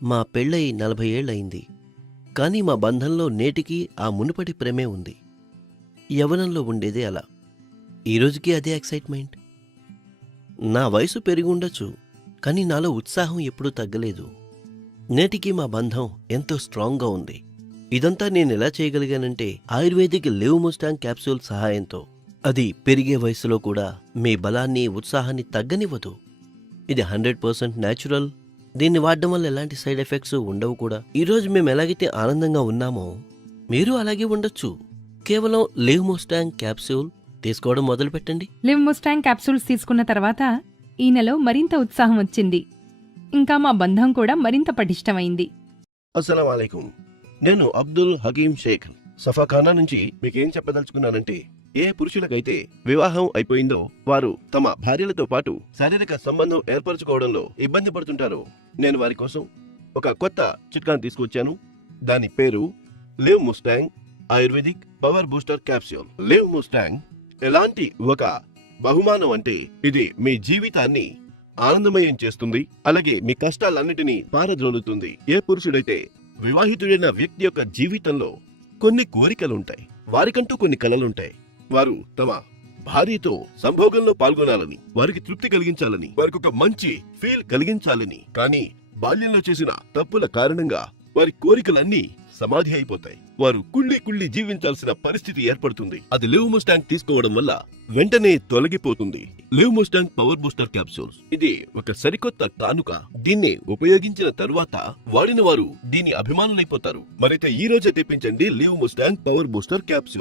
మా పెళ్ళై 40 ఏళ్లయింది. కానీ మా బంధంలో నేటికీ ఆ మునుపటి ప్రేమే ఉంది. యవ్వనంలో ఉండేదే అలా. ఈరోజుకి అదే ఎక్సైట్మెంట్. నా వయసు పెరిగుండొచ్చు, కానీ నాలో ఉత్సాహం ఎప్పుడూ తగ్గలేదు. నేటికీ మా బంధం ఎంతో స్ట్రాంగ్గా ఉంది. ఇదంతా నేనెలా చేయగలిగానంటే ఆయుర్వేదిక్ లివ్ ముస్టాంగ్ క్యాప్సూల్ సహాయంతో. అది పెరిగే వయసులో కూడా మీ బలాన్ని, ఉత్సాహాన్ని తగ్గనివ్వదు. ఇది 100% న్యాచురల్. దీన్ని వాడడం వల్ల ఎలాంటి సైడ్ ఎఫెక్ట్స్ ఉండవు కూడా. ఈరోజు మేము ఎలాగైతే ఆనందంగా ఉన్నామో మీరు అలాగే ఉండొచ్చు. కేవలం లివ్ ముస్టాంగ్ క్యాప్సూల్ తీసుకోవడం మొదలుపెట్టండి. లివ్ ముస్టాంగ్ క్యాప్సూల్స్ తీసుకున్న తర్వాత ఈ నెల మరింత ఉత్సాహం వచ్చింది. ఇంకా మా బంధం కూడా మరింత పటిష్టమైంది. అస్సలం వాలేకుం. నేను అబ్దుల్ హకీం షేక్ సఫాఖానా నుంచి మీకేం చెప్పదలుచుకున్నానంటే, ఏ పురుషులకైతే వివాహం అయిపోయిందో వారు తమ భార్యలతో పాటు శారీరక సంబంధం ఏర్పరచుకోవడంలో ఇబ్బంది పడుతుంటారో, నేను వారి కోసం ఒక కొత్త చిట్కాను తీసుకొచ్చాను. దాని పేరు live Mustang ayurvedic power booster capsule. Live Mustang ఎలాంటి ఒక బహుమానం అంటే, ఇది మీ జీవితాన్ని ఆనందమయం చేస్తుంది, అలాగే మీ కష్టాలన్నిటినీ పారద్రోలుతుంది. ఏ పురుషుడైతే వివాహితుడైన వ్యక్తి యొక్క జీవితంలో కొన్ని కోరికలుంటాయి, వారికంటూ కొన్ని కలలుంటాయి. వారు తమ భార్యతో సంభోగంలో పాల్గొనాలని, వారికి తృప్తి కలిగించాలని, వారికి ఒక మంచి ఫీల్ కలిగించాలని, కానీ బాల్యంలో చేసిన తప్పుల కారణంగా వారి కోరికలన్నీ సమాధి అయిపోతాయి. వారు కుళ్ళి జీవించాల్సిన పరిస్థితి ఏర్పడుతుంది. అది లివ్ ముస్టాంగ్ తీసుకోవడం వల్ల వెంటనే తొలగిపోతుంది. Live Mustang power booster capsules ఇది ఒక సరికొత్త కానుక. దీన్ని ఉపయోగించిన తరువాత వాడిన వారు దీని అభిమానులైపోతారు. మరైతే ఈ రోజే తెప్పించండి Liv Mustang power booster capsule.